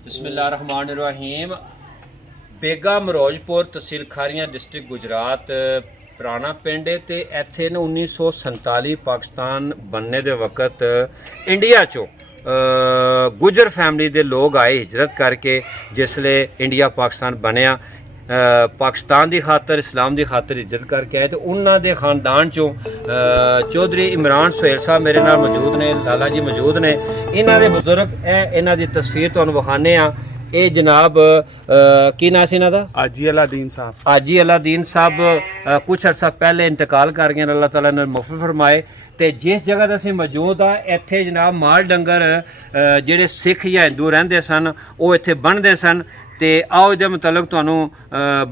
बिस्मिल्लाहिर्रहमानिर्रहीम। बेगा मरोजपुर तहसील खारियां डिस्ट्रिक्ट गुजरात पुराना पिंड है ते इत्थे न 1947 पाकिस्तान बनने दे वक्त इंडिया चो गुजर फैमिली दे लोग आए हिजरत करके जिसले इंडिया पाकिस्तान बनया पाकिस्तान की खातर इस्लाम की खातर इज्जत करके आए तो उन्होंने खानदान चों चौधरी इमरान सुहेल साहब मेरे नाल मौजूद ने, लाला जी मौजूद ने। इन्हों के बुजुर्ग इन्हों की तस्वीर तुहानूं विखाने आ। ये जनाब की नाम से इन्हों का? आजी अलादीन साहब। आजी अलादीन साहब कुछ अर्सा पहले इंतकाल कर गए, अल्लाह ताला ने मुफ़ फरमाए। तो जिस जगह ते असीं मौजूद हाँ इत्थे जनाब माल डंगर जिहड़े सिख या हिंदू रहिंदे सन वो इत्थे बनदे सन। तो आओ इहदे मुतलक तुहानूं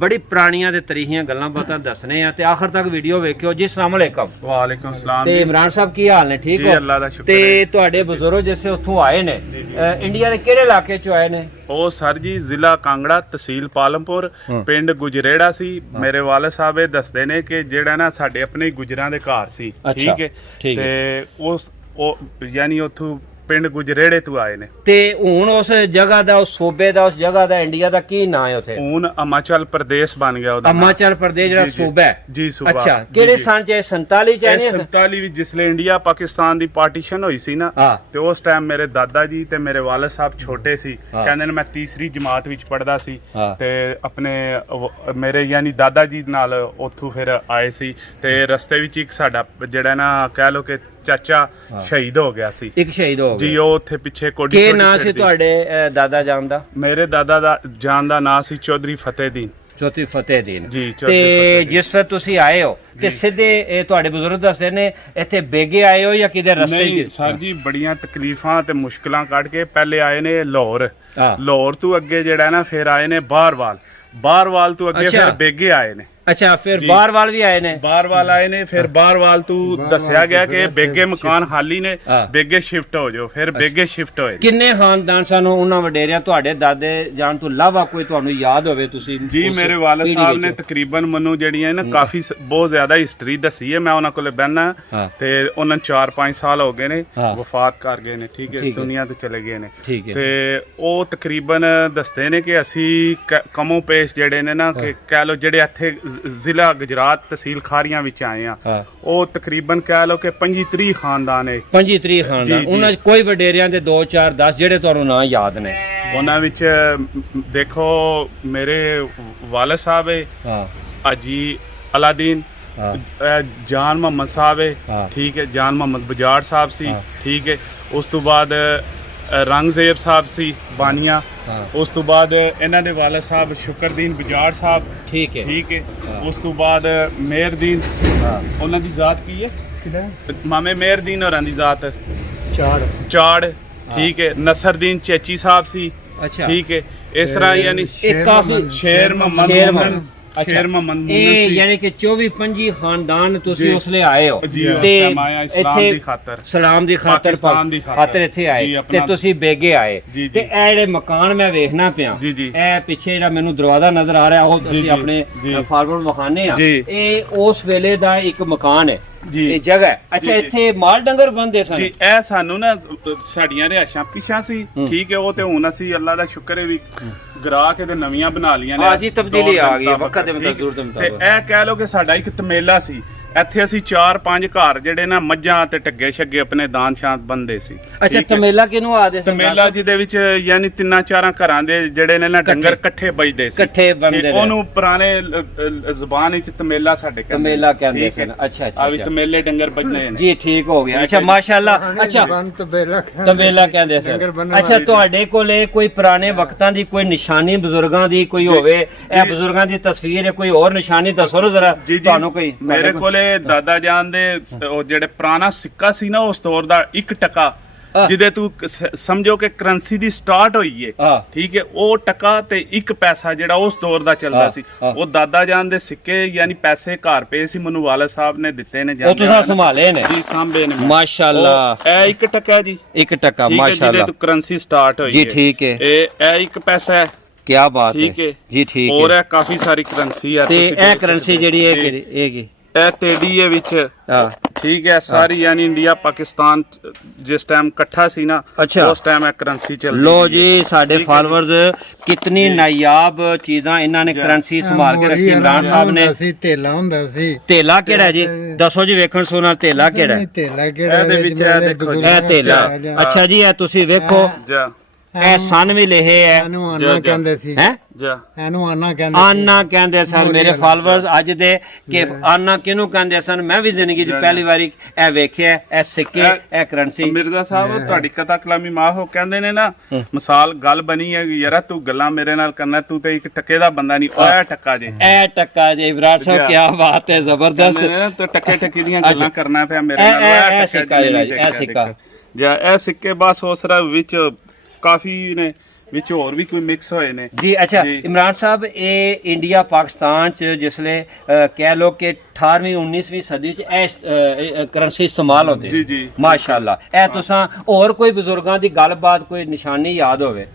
बड़ी पुरानियां ते तरीहियां गल्लां बातां दसने आ ते आखिर तक वीडियो वेखियो जी। अस्सलाम वालेकुम। वालेकुम सलाम। ते इमरान साहब की हाल ने? ठीक हो? अल्लाह दा शुक्र ते है। तुहाडे बुजुर्ग जिसे उत्थों आए ने इंडिया दे किहड़े इलाके चों आए ने? ਉਹ ਸਰ ਜੀ ਜ਼ਿਲ੍ਹਾ ਕਾਂਗੜਾ ਤਹਿਸੀਲ ਪਾਲਮਪੁਰ ਪਿੰਡ ਗੁਜਰੇੜਾ ਸੀ। ਮੇਰੇ ਵਾਲਿਦ ਸਾਹਿਬ ਇਹ ਦੱਸਦੇ ਨੇ ਕਿ ਜਿਹੜਾ ਨਾ ਸਾਡੇ ਆਪਣੇ ਗੁਜਰਾਂ ਦੇ ਘਰ ਸੀ, ਠੀਕ ਹੈ, ਤੇ ਉਹ ਯਾਨੀ ਉੱਥੋਂ ਪਿੰਡ ਗੁਜਰੇੜੇ ਤੋਂ ਆਏ ਨੇ। ਤੇ ਹੁਣ ਉਸ ਜਗ੍ਹਾ ਦਾ, ਉਸ ਸੂਬੇ ਦਾ, ਉਸ ਜਗ੍ਹਾ ਦਾ ਇੰਡੀਆ ਦਾ ਕੀ ਨਾਂ ਹੈ ਉੱਥੇ? ਹੁਣ ਹਿਮਾਚਲ ਪ੍ਰਦੇਸ਼ ਬਣ ਗਿਆ ਉਹਦਾ। ਹਿਮਾਚਲ ਪ੍ਰਦੇਸ਼ ਜਿਹੜਾ ਸੂਬਾ ਹੈ ਜੀ ਸੂਬਾ। ਅੱਛਾ, ਕਿਹੜੇ ਸਾਲ ਚ? 47 ਚ ਆਏ ਨੇ? 47 ਵਿੱਚ ਜਿਸਲੇ ਇੰਡੀਆ ਪਾਕਿਸਤਾਨ ਦੀ ਪਾਰਟੀਸ਼ਨ ਹੋਈ ਸੀ ਨਾ, ਤੇ ਉਸ ਟਾਈਮ ਮੇਰੇ ਦਾਦਾ ਜੀ ਤੇ ਮੇਰੇ ਵਾਲਿਦ ਸਾਹਿਬ ਛੋਟੇ ਸੀ। ਕਹਿੰਦੇ ਨੇ ਮੈਂ ਤੀਸਰੀ ਜਮਾਤ ਵਿੱਚ ਪੜਦਾ ਸੀ ਤੇ ਆਪਣੇ ਮੇਰੇ ਯਾਨੀ ਦਾਦਾ ਜੀ ਨਾਲ ਉੱਥੋਂ ਫਿਰ ਆਏ ਸੀ। ਤੇ ਰਸਤੇ ਵਿੱਚ ਇੱਕ ਸਾਡਾ ਜਿਹੜਾ ਨਾ ਕਹਿ ਲੋ ਕਿ ਚਾਚਾ ਸ਼ਹੀਦ ਹੋ ਗਿਆ ਸੀ। ਇੱਕ ਸ਼ਹੀਦ ਹੋ ਗਿਆ ਜੀ, ਉਹ ਉੱਥੇ ਪਿੱਛੇ ਕੋਡੀ। ਕੀ ਨਾਂ ਸੀ ਤੁਹਾਡੇ ਦਾਦਾ ਜਾਨ ਦਾ? ਮੇਰੇ ਦਾਦਾ ਦਾ ਜਾਨ ਦਾ ਨਾਂ ਸੀ ਚੌਧਰੀ ਫਤਿਹਦੀਨ। ਚੌਧਰੀ ਫਤਿਹਦੀਨ ਜੀ। ਤੇ ਜਿਸ ਵੇਲੇ ਤੁਸੀਂ ਆਏ ਹੋ ਤੇ ਸਿੱਧੇ ਤੁਹਾਡੇ ਬਜ਼ੁਰਗ ਦੱਸਦੇ ਨੇ ਇੱਥੇ ਬੇਗੇ ਆਏ ਹੋ ਜਾਂ ਕਿਤੇ ਰਸਤੇ ਨਹੀਂ ਸਰ ਜੀ, ਬੜੀਆਂ ਤਕਲੀਫਾਂ ਤੇ ਮੁਸ਼ਕਲਾਂ ਕੱਢ ਕੇ ਪਹਿਲੇ ਆਏ ਨੇ ਲਾਹੌਰ। ਲਾਹੌਰ ਤੋਂ ਅੱਗੇ ਜਿਹੜਾ ਨਾ ਫਿਰ ਆਏ ਨੇ ਬਾਹਰਵਾਲ ਤੋਂ ਅੱਗੇ ਫਿਰ ਬੇਗੇ ਆਏ ਨੇ। ਅੱਛਾ, ਫਿਰ ਬਾਹਰਵਾਲ ਵੀ ਆਏ ਨੇ? ਬਾਹਰਵਾਲ ਆਏ ਨੇ। ਫਿਰ ਬਾਹਰਵਾਲ ਤੋਂ ਦੱਸਿਆ ਗਿਆ ਕਿ ਬੇਗੇ ਮਕਾਨ ਖਾਲੀ ਨੇ, ਬੇਗੇ ਸ਼ਿਫਟ ਹੋ ਜਾਓ। ਫਿਰ ਬੇਗੇ ਸ਼ਿਫਟ ਹੋਏ। ਕਿੰਨੇ ਖਾਨਦਾਨ ਸਨ ਉਹਨਾਂ ਵਡੇਰਿਆਂ? ਤੁਹਾਡੇ ਦਾਦੇ ਜਾਨ ਤੋਂ ਇਲਾਵਾ ਕੋਈ ਤੁਹਾਨੂੰ ਯਾਦ ਹੋਵੇ ਤੁਸੀਂ? ਜੀ ਮੇਰੇ ਵਾਲਿਦ ਸਾਹਿਬ ਨੇ ਤਕਰੀਬਨ ਮੈਨੂੰ ਜਿਹੜੀਆਂ ਨਾ ਕਾਫੀ ਬਹੁਤ ਜ਼ਿਆਦਾ ਹਿਸਟਰੀ ਦੱਸੀ ਹੈ। ਮੈਂ ਉਹਨਾਂ ਕੋਲੇ ਬਹਿਣਾ ਤੇ ਉਹਨਾਂ 4-5 ਸਾਲ ਹੋ ਗਏ ਨੇ, ਵਫਾਤ ਕਰ ਗਏ ਨੇ, ਠੀਕ ਹੈ, ਇਸ ਦੁਨੀਆ ਤੋਂ ਚਲੇ ਗਏ ਨੇ। ਤੇ ਉਹ ਤਕਰੀਬਨ ਦੱਸਦੇ ਨੇ ਕਿ ਅਸੀਂ ਕਮੋ ਪੇਸ਼ ਜਿਹੜੇ ਨੇ ਨਾ ਕਿ ਕਹਿ ਲੋ ਜਿਹੜੇ ਇੱਥੇ ਜ਼ਿਲ੍ਹਾ ਗੁਜਰਾਤ ਤਹਿਸੀਲ ਖਾਰੀਆਂ ਵਿੱਚ ਆਏ ਆ, ਉਹ ਤਕਰੀਬਨ ਕਹਿ ਲੋ ਕਿ 25-30 ਖਾਨਦਾਨ ਹੈ। 25-30 ਖਾਨਦਾਨ। ਉਹਨਾਂ 'ਚ ਕੋਈ ਵਡੇਰਿਆਂ ਦੇ 2-4-10 ਜਿਹੜੇ ਤੁਹਾਨੂੰ ਨਾਂ ਯਾਦ ਨੇ? ਉਹਨਾਂ ਵਿੱਚ ਦੇਖੋ ਮੇਰੇ ਵਾਲਿਦ ਸਾਹਿਬ ਹੈ ਆਜੀ ਅਲਾਦੀਨ, ਜਾਨ ਮੁਹੰਮਦ ਸਾਹਿਬ ਹੈ, ਠੀਕ ਹੈ, ਜਾਨ ਮੁਹੰਮਦ ਬਜਾੜ ਸਾਹਿਬ ਸੀ, ਠੀਕ ਹੈ। ਉਸ ਤੋਂ ਬਾਅਦ ਰੰਗਜ਼ੇਬ ਸਾਹਿਬ ਸੀ ਬਾਨੀਆਂ। ਉਸ ਤੋਂ ਬਾਅਦ ਇਹਨਾਂ ਦੇ ਵਾਲਿਦ ਸਾਹਿਬ ਸ਼ੁਕਰਦੀਨ ਬਜਾੜ ਸਾਹਿਬ, ਠੀਕ ਹੈ। ਉਸ ਤੋਂ ਬਾਅਦ ਮੇਹਰਦੀਨ, ਉਹਨਾਂ ਦੀ ਜ਼ਾਤ ਕੀ ਹੈ? ਮਾਮੇ ਮੇਹਰਦੀਨ ਹੋਰਾਂ ਦੀ ਜ਼ਾਤ ਚਾੜ, ਠੀਕ ਹੈ। ਨਸਰਦੀਨ ਚੇਚੀ ਸਾਹਿਬ ਸੀ, ਠੀਕ ਹੈ। ਇਸ ਤਰ੍ਹਾਂ ਯਾਨੀ ਕਾਫੀ ਸ਼ੇਰ ਮੁਹੰਮਦ ਯਾਨੀ ਕਿ 24-25 ਖਾਨਦਾਨ ਤੁਸੀਂ ਉਸਲੇ ਆਏ ਹੋ ਤੇ ਇਸਲਾਮ ਦੀ ਖਾਤਰ ਇੱਥੇ ਆਏ ਤੇ ਤੁਸੀਂ ਬੇਗੇ ਆਏ। ਤੇ ਇਹ ਜਿਹੜੇ ਮਕਾਨ ਮੈਂ ਵੇਖਣਾ ਪਿਆ, ਇਹ ਪਿੱਛੇ ਜਿਹੜਾ ਮੈਨੂੰ ਦਰਵਾਜ਼ਾ ਨਜ਼ਰ ਆ ਰਿਹਾ ਉਹ ਅਸੀਂ ਆਪਣੇ ਫਾਰਵਰਡ ਵਿਖਾਣੇ ਆ, ਇਹ ਉਸ ਵੇਲੇ ਦਾ ਇੱਕ ਮਕਾਨ ਹੈ ਜੀ, ਇਹ ਜਗ੍ਹਾ। ਅੱਛਾ, ਇੱਥੇ ਮਾਲ ਡੰਗਰ ਬੰਦੇ ਸਨ ਜੀ। ਇਹ ਸਾਨੂੰ ਨਾ ਸਾਡੀਆਂ ਰਿਹਾਇਸ਼ਾਂ ਪਿਛਾਂ ਸੀ, ਠੀਕ ਹੈ। ਉਹ ਤੇ ਹੁਣ ਅਸੀਂ ਅੱਲਾ ਦਾ ਸ਼ੁਕਰ ਹੈ ਵੀ ਗਰਾ ਕੇ ਤੇ ਨਵੀਆਂ ਬਣਾ ਲੀਆਂ ਨੇ। ਜੀ ਤਬਦੀਲੀ ਆ ਗਈ ਵਕਤ ਦੇ ਮੁਤਾਬਕ। ਇਹ ਕਹਿ ਲੋ ਕਿ ਸਾਡਾ ਇੱਕ ਤਮੇਲਾ ਸੀ। ਇੱਥੇ ਅਸੀਂ 4-5 ਘਰ ਜਿਹੜੇ ਨਾ ਮੱਝਾਂ ਤੇ ਟੱਗੇ ਛੱਗੇ ਆਪਣੇ ਦਾਨ ਸ਼ਾਂਤ ਬੰਦੇ ਸੀ। ਅੱਛਾ, ਤਮੇਲਾ ਕਿਹਨੂੰ ਆਦੇ ਸੀ? ਤਮੇਲਾ ਜਿਹਦੇ ਵਿੱਚ ਯਾਨੀ 3-4 ਘਰਾਂ ਦੇ ਜਿਹੜੇ ਨੇ ਨਾ ਡੰਗਰ ਇਕੱਠੇ ਬਜਦੇ ਸੀ, ਇਕੱਠੇ ਬੰਦੇ ਨੇ। ਉਹਨੂੰ ਪੁਰਾਣੇ ਜ਼ੁਬਾਨ ਵਿੱਚ ਤਮੇਲਾ ਸਾਡੇ ਤਮੇਲਾ ਕਹਿੰਦੇ ਸਨ। ਅੱਛਾ, ਆ ਵੀ ਤਮੇਲੇ ਡੰਗਰ ਬਜਨੇ ਨੇ ਜੀ, ਠੀਕ ਹੋ ਗਿਆ। ਅੱਛਾ, ਮਾਸ਼ਾਅੱਲਾ। ਅੱਛਾ, ਤਮੇਲਾ ਕਹਿੰਦੇ ਸਨ। ਅੱਛਾ, ਤੁਹਾਡੇ ਕੋਲੇ ਕੋਈ ਪੁਰਾਣੇ ਵਕਤਾਂ ਦੀ ਕੋਈ ਨਿਸ਼ਾਨੀ ਬਜ਼ੁਰਗਾਂ ਦੀ ਕੋਈ ਹੋਵੇ? ਇਹ ਬਜ਼ੁਰਗਾਂ ਦੀ ਤਸਵੀਰ ਹੈ, ਕੋਈ ਹੋਰ ਨਿਸ਼ਾਨੀ ਦੱਸੋ ਨਾ ਜ਼ਰਾ ਤੁਹਾਨੂੰ ਕੋਈ। ਮੇਰੇ ਕੋਲੇ ਦਾਦਾ ਜਾਨ ਦੇ ਉਹ ਜਿਹੜੇ ਪੁਰਾਣਾ ਸਿੱਕਾ ਸੀ ਨਾ ਉਸ ਦੌਰ ਦਾ 1 ਟਕਾ, ਜਿਹਦੇ ਤੂੰ ਸਮਝੋ ਕਿ ਕਰੰਸੀ ਦੀ ਸਟਾਰਟ ਹੋਈ ਹੈ, ਠੀਕ ਹੈ। ਉਹ ਟਕਾ ਤੇ 1 ਪੈਸਾ ਜਿਹੜਾ ਉਸ ਦੌਰ ਦਾ ਚੱਲਦਾ ਸੀ, ਉਹ ਦਾਦਾ ਜਾਨ ਦੇ ਸਿੱਕੇ ਯਾਨੀ ਪੈਸੇ ਘਰ ਪਏ ਸੀ, ਮੈਨੂੰ ਵਾਲਿਦ ਸਾਹਿਬ ਨੇ ਦਿੱਤੇ ਨੇ। ਉਹ ਤੁਸੀਂ ਸੰਭਾਲੇ ਨੇ ਜੀ? ਸਾਂਭੇ ਨੇ ਮਾਸ਼ਾਅੱਲਾ। ਇਹ 1 ਟਕਾ ਜੀ, 1 ਟਕਾ ਮਾਸ਼ਾਅੱਲਾ, ਜਿਹਦੇ ਤੂੰ ਕਰੰਸੀ ਸਟਾਰਟ ਹੋਈ ਜੀ, ਠੀਕ ਹੈ। ਇਹ 1 ਪੈਸਾ ਹੈ। क्या बात है ठीक है जी, ठीक है। और काफी सारी करेंसी है। ते ए करेंसी जेडी है की ਇਹ ਟੇਡੀ ਹੈ ਵਿੱਚ ਹਾਂ ਠੀਕ ਹੈ ਸਾਰੀ ਯਾਨੀ ਇੰਡੀਆ ਪਾਕਿਸਤਾਨ ਜਿਸ ਟਾਈਮ ਇਕੱਠਾ ਸੀ ਨਾ ਅੱਛਾ। ਉਸ ਟਾਈਮ ਇਹ ਕਰੰਸੀ ਚੱਲਦੀ ਲੋ ਸੀ। ਜੀ ਸਾਡੇ ਫਾਲੋਅਰਸ ਕਿਤਨੀ ਨਾਯਾਬ ਚੀਜ਼ਾਂ ਇਹਨਾਂ ਨੇ ਕਰੰਸੀ ਸੰਭਾਲ ਕੇ ਰੱਖੀ ਇਮਰਾਨ ਸਾਹਿਬ ਨੇ ਅਸੀਂ ਤੇਲਾ ਹੁੰਦਾ ਸੀ ਧੇਲਾ ਕਿਹੜਾ ਜੀ ਦੱਸੋ ਜੀ ਵੇਖਣ ਸੁਣਾ ਧੇਲਾ ਕਿਹੜਾ ਹੈ? ਤੇਲਾ ਕਿਹੜਾ ਇਹਦੇ ਵਿੱਚ ਇਹ ਦੇਖੋ ਜੀ। ਇਹ ਧੇਲਾ ਅੱਛਾ ਜੀ ਇਹ ਤੁਸੀਂ ਵੇਖੋ ਜਾ ਇਹ ਸਨ ਵੀ ਲਿਖੇ ਹੈ ਇਹਨੂੰ ਆਨਾ ਕਹਿੰਦੇ ਸੀ ਹੈ ਜਾ ਇਹਨੂੰ ਆਨਾ ਕਹਿੰਦੇ ਆਨਾ ਕਹਿੰਦੇ ਸਨ ਮੇਰੇ ਫਾਲੋਅਰਸ ਅੱਜ ਦੇ ਕਿ ਆਨਾ ਕਿਹਨੂੰ ਕਹਿੰਦੇ ਸਨ ਮੈਂ ਵੀ ਜ਼ਿੰਦਗੀ 'ਚ ਪਹਿਲੀ ਵਾਰੀ ਇਹ ਵੇਖਿਆ ਇਹ ਸਿੱਕੇ ਇਹ ਕਰੰਸੀ ਮਿਰਜ਼ਾ ਸਾਹਿਬ ਤੁਹਾਡੀ ਕਥਾ ਕਲਾਮੀ ਮਾਹੋ ਕਹਿੰਦੇ ਨੇ ਨਾ ਮਿਸਾਲ ਗੱਲ ਬਣੀ ਹੈ ਯਾਰਾ ਤੂੰ ਗੱਲਾਂ ਮੇਰੇ ਨਾਲ ਕਰਨਾ ਤੂੰ ਤੇ ਇੱਕ ਟੱਕੇ ਦਾ ਬੰਦਾ ਨਹੀਂ ਓਏ ਟੱਕਾ ਜੇ ਇਹ ਟੱਕਾ ਜੀ ਇਬਰਾਰ ਸਾਹਿਬ ਕੀ ਬਾਤ ਹੈ ਜ਼ਬਰਦਸਤ ਕਹਿੰਦੇ ਨੇ ਤੂੰ ਟੱਕੇ ਟੱਕੀ ਦੀਆਂ ਗੱਲਾਂ ਕਰਨਾ ਪਿਆ ਮੇਰੇ ਇਹ- ਨਾਲ ਇਹ- ਓਏ ਇਹ ਟੱਕਾ ਸਿੱਕਾ ਜਿਹੜਾ ਜੀ, ਇਹ ਸਿੱਕਾ। ਜਾਂ ਇਹ ਸਿੱਕੇ ਬਸ ਉਸ ਤਰ੍ਹਾਂ ਵਿੱਚ ਕਾਫੀ ਨੇ ਵਿੱਚ ਹੋਰ ਵੀ ਕੋਈ ਮਿਕਸ ਹੋਏ ਨੇ ਜੀ ਅੱਛਾ ਜੀ। ਇਮਰਾਨ ਸਾਹਿਬ ਇਹ ਇੰਡੀਆ ਪਾਕਿਸਤਾਨ ਚ ਜਿਸਲੇ ਕਹਿ ਲੋ ਕਿ 18ਵੀਂ 19ਵੀਂ ਸਦੀ ਚ ਇਹ ਕਰੰਸੀ ਇਸਤੇਮਾਲ ਹੁੰਦੀ ਜੀ, ਜੀ। ਮਾਸ਼ਾਅੱਲਾ ਇਹ ਤੁਸਾਂ ਹੋਰ ਕੋਈ ਬਜ਼ੁਰਗਾਂ ਦੀ ਗੱਲਬਾਤ ਕੋਈ ਨਿਸ਼ਾਨੀ ਯਾਦ ਹੋਵੇ